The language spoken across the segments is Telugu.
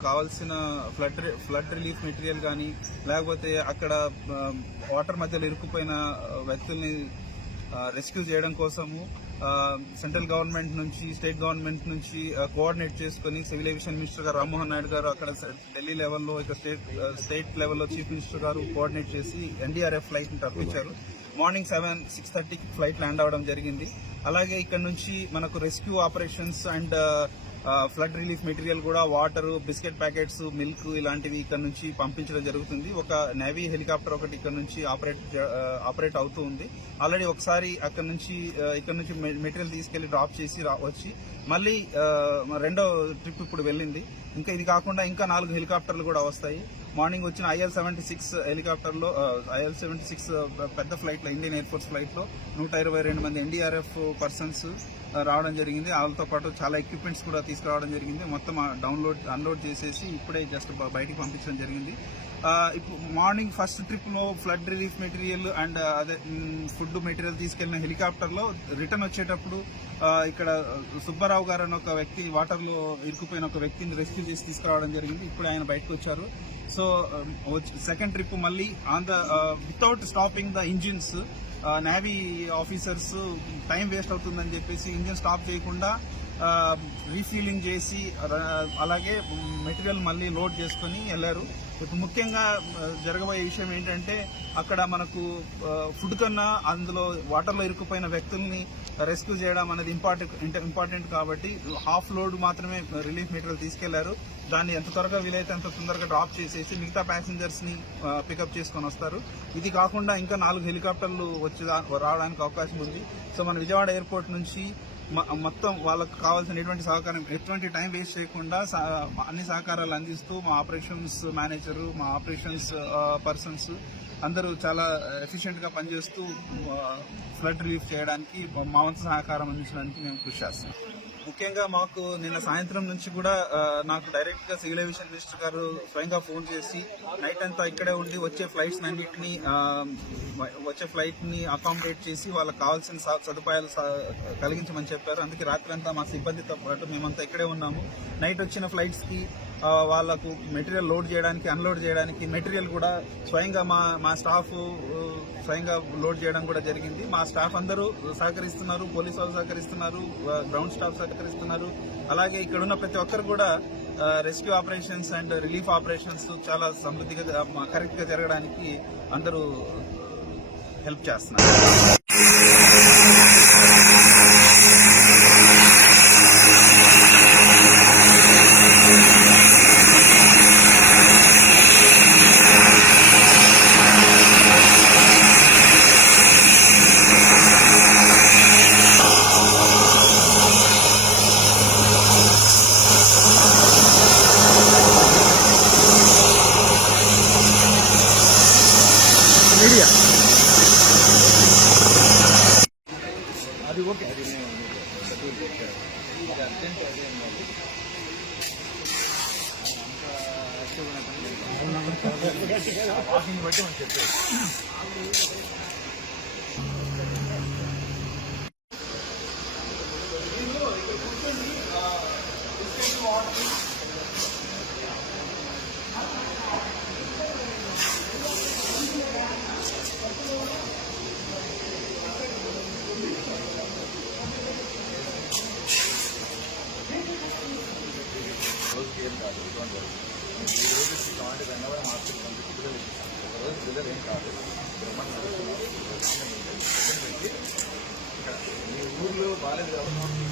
కావాల్సిన ఫ్లడ్ రిలీఫ్ మెటీరియల్ కానీ లేకపోతే అక్కడ వాటర్ మధ్యలో ఇరుక్కుపోయిన వ్యక్తుల్ని రెస్క్యూ చేయడం కోసము సెంట్రల్ గవర్నమెంట్ నుంచి స్టేట్ గవర్నమెంట్ నుంచి కోఆర్డినేట్ చేసుకుని సివిల్ ఏవియేషన్ మినిస్టర్ గారు రామ్మోహన్ నాయుడు గారు అక్కడ ఢిల్లీ లెవెల్లో ఇక స్టేట్ లెవెల్లో చీఫ్ మినిస్టర్ గారు కోఆర్డినేట్ చేసి ఎన్డీఆర్ఎఫ్ ఫ్లైట్ ని తప్పించారు. మార్నింగ్ 6:30కి ఫ్లైట్ ల్యాండ్ అవ్వడం జరిగింది. అలాగే ఇక్కడ నుంచి మనకు rescue operations and flood relief material కూడా వాటర్, బిస్కెట్ ప్యాకెట్స్, మిల్క్ ఇలాంటివి ఇక్కడ నుంచి పంపించడం జరుగుతుంది. ఒక నేవీ హెలికాప్టర్ ఒకటి ఇక్కడ నుంచి ఆపరేట్ అవుతూ ఉంది. ఆల్రెడీ ఒకసారి ఇక్కడ నుంచి మెటీరియల్ తీసుకెళ్లి డ్రాప్ చేసి వచ్చి మళ్ళీ రెండో ట్రిప్ ఇప్పుడు వెళ్ళింది. ఇంకా ఇది కాకుండా ఇంకా 4 హెలికాప్టర్లు కూడా వస్తాయి. మార్నింగ్ వచ్చిన IL-76 హెలికాప్టర్లో IL-76 పెద్ద ఫ్లైట్ లో, ఇండియన్ ఎయిర్ ఫోర్స్ ఫ్లైట్ లో 122 మంది ఎన్డీఆర్ఎఫ్ పర్సన్స్ రావడం జరిగింది. వాళ్ళతో పాటు చాలా ఎక్విప్మెంట్స్ కూడా తీసుకురావడం జరిగింది. మొత్తం అన్లోడ్ చేసేసి ఇప్పుడే జస్ట్ బయటికి పంపించడం జరిగింది. ఇప్పుడు మార్నింగ్ ఫస్ట్ ట్రిప్ లో ఫ్లడ్ రిలీఫ్ మెటీరియల్ అండ్ అదే ఫుడ్ మెటీరియల్ తీసుకెళ్లిన హెలికాప్టర్ లో రిటర్న్ వచ్చేటప్పుడు ఇక్కడ సుబ్బారావు గారు అని ఒక వ్యక్తి, వాటర్ లో ఇరుక్కుపోయిన ఒక వ్యక్తిని రెస్క్యూ చేసి తీసుకురావడం జరిగింది. ఇప్పుడు ఆయన బయటకు వచ్చారు. సో సెకండ్ ట్రిప్ మళ్ళీ without stopping the engines, navy officers time waste అవుతుందని చెప్పేసి ఇంజిన్ స్టాప్ చేయకుండా రీఫీలింగ్ చేసి అలాగే మెటీరియల్ మళ్ళీ లోడ్ చేసుకుని వెళ్లారు. ఇప్పుడు ముఖ్యంగా జరగబోయే విషయం ఏంటంటే అక్కడ మనకు ఫుడ్ కన్నా అందులో వాటర్లో ఇరుక్కుపోయిన వ్యక్తుల్ని రెస్క్యూ చేయడం అనేది ఇంపార్టెంట్ కాబట్టి హాఫ్ లోడ్ మాత్రమే రిలీఫ్ మెటీరియల్ తీసుకెళ్లారు. దాన్ని ఎంత త్వరగా వీలైతే అంత తొందరగా డ్రాప్ చేసేసి మిగతా ప్యాసింజర్స్ ని పికప్ చేసుకొని వస్తారు. ఇది కాకుండా ఇంకా 4 హెలికాప్టర్లు రావడానికి అవకాశం ఉంది. సో మన విజయవాడ ఎయిర్పోర్ట్ నుంచి మొత్తం వాళ్ళకు కావాల్సిన ఎటువంటి టైం వేస్ట్ చేయకుండా అన్ని సహకారాలు అందిస్తూ మా ఆపరేషన్స్ మేనేజర్, మా ఆపరేషన్స్ పర్సన్స్ అందరూ చాలా ఎఫిషియెంట్ గా పనిచేస్తూ ఫ్లడ్ రిలీఫ్ చేయడానికి మా వంతు సహకారం అందించడానికి మేము కృషి చేస్తాం. ముఖ్యంగా మాకు నిన్న సాయంత్రం నుంచి కూడా నాకు డైరెక్ట్ గా సివిల్ ఏవియేషన్ మినిస్టర్ గారు స్వయంగా ఫోన్ చేసి నైట్ అంతా ఇక్కడే ఉండి వచ్చే ఫ్లైట్ ని అకామిడేట్ చేసి వాళ్ళకి కావాల్సిన సదుపాయాలు కలిగించమని చెప్పారు. అందుకే రాత్రి అంతా మా సిబ్బందితో పాటు మేమంతా ఇక్కడే ఉన్నాము. నైట్ వచ్చిన ఫ్లైట్స్ కి వాళ్లకు మెటీరియల్ లోడ్ చేయడానికి, అన్లోడ్ చేయడానికి మెటీరియల్ కూడా స్వయంగా మా స్టాఫ్ స్వయంగా లోడ్ చేయడం కూడా జరిగింది. మా స్టాఫ్ అందరూ సహకరిస్తున్నారు, పోలీసు వాళ్ళు సహకరిస్తున్నారు, గ్రౌండ్ స్టాఫ్ సహకరిస్తున్నారు. అలాగే ఇక్కడ ఉన్న ప్రతి ఒక్కరు కూడా rescue operations and relief operations చాలా సమృద్ధిగా కరెక్ట్ గా జరగడానికి అందరూ హెల్ప్ చేస్తున్నారు. అది ఓకే, అది వాకింగ్ బట్టి మనం చెప్పేది. ఏం కాదు, ఈ రోజు కావాలంటే వెన్నవరం హాస్పిటల్ పంపించి పిల్లలు ఒక రోజు పిల్లలు ఏం కాదు. ఇక్కడ మీ ఊర్లో బాగాలేదు కాబట్టి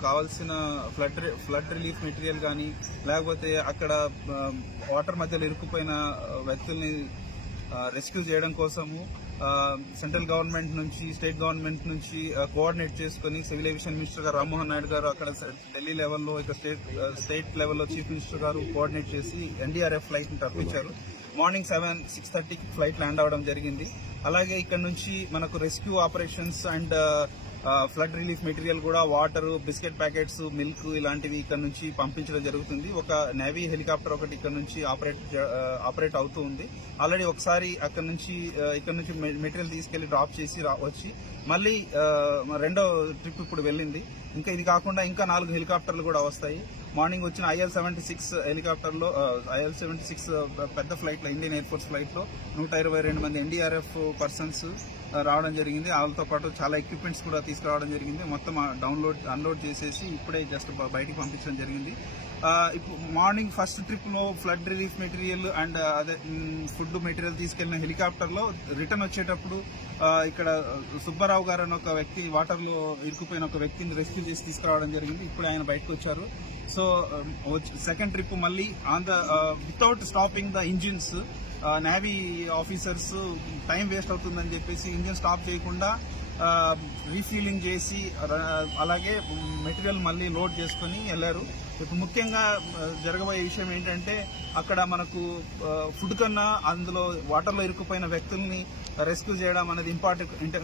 కావాల్సిన ఫ్లడ్ రిలీఫ్ మెటీరియల్ కానీ లేకపోతే అక్కడ వాటర్ మధ్యలో ఇరుక్కుపోయిన వ్యక్తుల్ని రెస్క్యూ చేయడం కోసము సెంట్రల్ గవర్నమెంట్ నుంచి స్టేట్ గవర్నమెంట్ నుంచి కోఆర్డినేట్ చేసుకుని సివిల్ ఏవియేషన్ మినిస్టర్ గారు రామ్మోహన్ నాయుడు గారు అక్కడ ఢిల్లీ లెవెల్లో ఇక స్టేట్ లెవెల్లో చీఫ్ మినిస్టర్ గారు కోఆర్డినేట్ చేసి ఎన్డీఆర్ఎఫ్ ఫ్లైట్ ని తప్పించారు. మార్నింగ్ 6:30కి ఫ్లైట్ ల్యాండ్ అవడం జరిగింది. అలాగే ఇక్కడ నుంచి మనకు rescue operations and flood relief material కూడా వాటర్, బిస్కెట్ ప్యాకెట్స్, మిల్క్ ఇలాంటివి ఇక్కడ నుంచి పంపించడం జరుగుతుంది. ఒక నేవీ హెలికాప్టర్ ఒకటి ఇక్కడ నుంచి ఆపరేట్ అవుతూ ఉంది. ఆల్రెడీ ఒకసారి ఇక్కడ నుంచి మెటీరియల్ తీసుకెళ్లి డ్రాప్ చేసి వచ్చి మళ్ళీ రెండో ట్రిప్ ఇప్పుడు వెళ్ళింది. ఇంకా ఇది కాకుండా ఇంకా 4 హెలికాప్టర్లు కూడా వస్తాయి. మార్నింగ్ వచ్చిన IL-76 హెలికాప్టర్లో IL-76 పెద్ద ఫ్లైట్ లో, ఇండియన్ ఎయిర్ ఫోర్స్ ఫ్లైట్ లో 122 మంది ఎన్డీఆర్ఎఫ్ పర్సన్స్ రావడం జరిగింది. వాళ్ళతో పాటు చాలా ఎక్విప్మెంట్స్ కూడా తీసుకురావడం జరిగింది. మొత్తం అన్లోడ్ చేసేసి ఇప్పుడే జస్ట్ బయటికి పంపించడం జరిగింది. ఇప్పుడు మార్నింగ్ ఫస్ట్ ట్రిప్ లో ఫ్లడ్ రిలీఫ్ మెటీరియల్ అండ్ అదే ఫుడ్ మెటీరియల్ తీసుకెళ్లిన హెలికాప్టర్ లో రిటర్న్ వచ్చేటప్పుడు ఇక్కడ సుబ్బారావు గారు అని ఒక వ్యక్తి, వాటర్ లో ఇరుక్కుపోయిన ఒక వ్యక్తిని రెస్క్యూ చేసి తీసుకురావడం జరిగింది. ఇప్పుడు ఆయన బయటకు వచ్చారు. సో సెకండ్ ట్రిప్ మళ్ళీ without stopping the engines, navy officers time waste అవుతుందని చెప్పేసి ఇంజిన్ స్టాప్ చేయకుండా రీఫీలింగ్ చేసి అలాగే మెటీరియల్ మళ్ళీ లోడ్ చేసుకుని వెళ్లారు. ఇప్పుడు ముఖ్యంగా జరగబోయే విషయం ఏంటంటే అక్కడ మనకు ఫుడ్ కన్నా అందులో వాటర్లో ఇరుక్కుపోయిన వ్యక్తుల్ని రెస్క్యూ చేయడం అనేది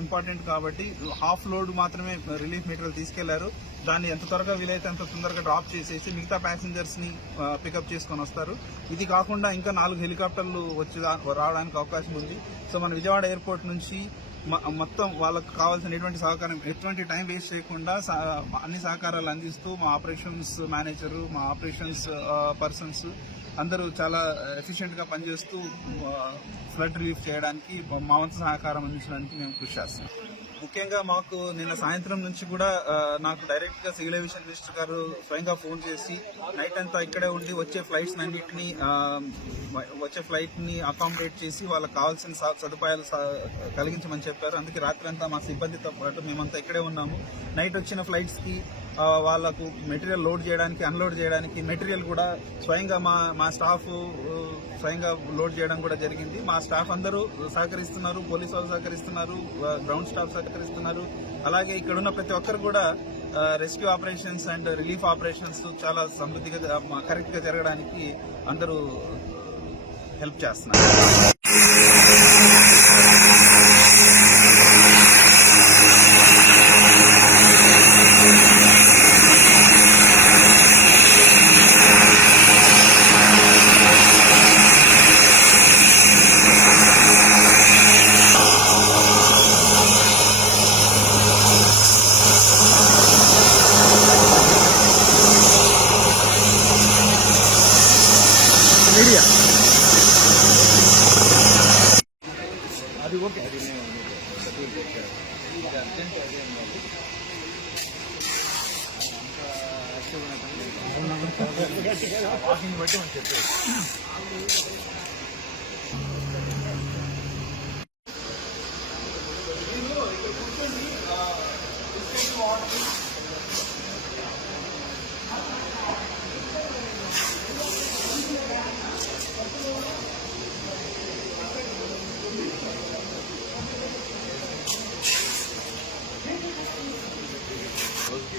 ఇంపార్టెంట్ కాబట్టి హాఫ్ లోడ్ మాత్రమే రిలీఫ్ మెటీరియల్ తీసుకెళ్లారు. దాన్ని ఎంత త్వరగా వీలైతే అంత తొందరగా డ్రాప్ చేసేసి మిగతా ప్యాసింజర్స్ ని పికప్ చేసుకొని వస్తారు. ఇది కాకుండా ఇంకా 4 హెలికాప్టర్లు రావడానికి అవకాశం ఉంది. సో మన విజయవాడ ఎయిర్పోర్ట్ నుంచి మొత్తం వాళ్ళకు కావాల్సిన ఎటువంటి టైం వేస్ట్ చేయకుండా అన్ని సహకారాలు అందిస్తూ మా ఆపరేషన్స్ మేనేజర్, మా ఆపరేషన్స్ పర్సన్స్ అందరూ చాలా ఎఫిషియెంట్ గా పనిచేస్తూ ఫ్లడ్ రిలీఫ్ చేయడానికి మా వంతు సహకారం అందించడానికి మేము కృషి చేస్తాం. ముఖ్యంగా మాకు నిన్న సాయంత్రం నుంచి కూడా నాకు డైరెక్ట్ గా సివిల్ ఏవియేషన్ మినిస్టర్ గారు స్వయంగా ఫోన్ చేసి నైట్ అంతా ఇక్కడే ఉండి వచ్చే ఫ్లైట్ ని అకామిడేట్ చేసి వాళ్ళకి కావాల్సిన సదుపాయాలు కలిగించమని చెప్పారు. అందుకే రాత్రి అంతా మా సిబ్బందితో పాటు మేమంతా ఇక్కడే ఉన్నాము. నైట్ వచ్చిన ఫ్లైట్స్ కి వాళ్లకు మెటీరియల్ లోడ్ చేయడానికి, అన్లోడ్ చేయడానికి మెటీరియల్ కూడా స్వయంగా మా స్టాఫ్ స్వయంగా లోడ్ చేయడం కూడా జరిగింది. మా స్టాఫ్ అందరూ సహకరిస్తున్నారు, పోలీసు వాళ్ళు సహకరిస్తున్నారు, గ్రౌండ్ స్టాఫ్ సహకరిస్తున్నారు. అలాగే ఇక్కడ ఉన్న ప్రతి ఒక్కరు కూడా rescue operations and relief operations చాలా సమృద్ధిగా కరెక్ట్ గా జరగడానికి అందరూ హెల్ప్ చేస్తున్నారు. అది ఓకే, అది వాకింగ్ బట్టి మనం చెప్పేది.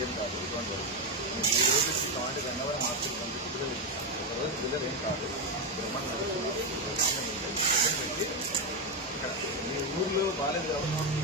ఏం కాదు, ఈ రోజు కావాలంటే కన్నా మార్కెట్ పంపించి పిల్లలు రోజు పిల్లలు ఏం కాదు. ఇక్కడ మీ ఊర్లో బాగాలేదు కాబట్టి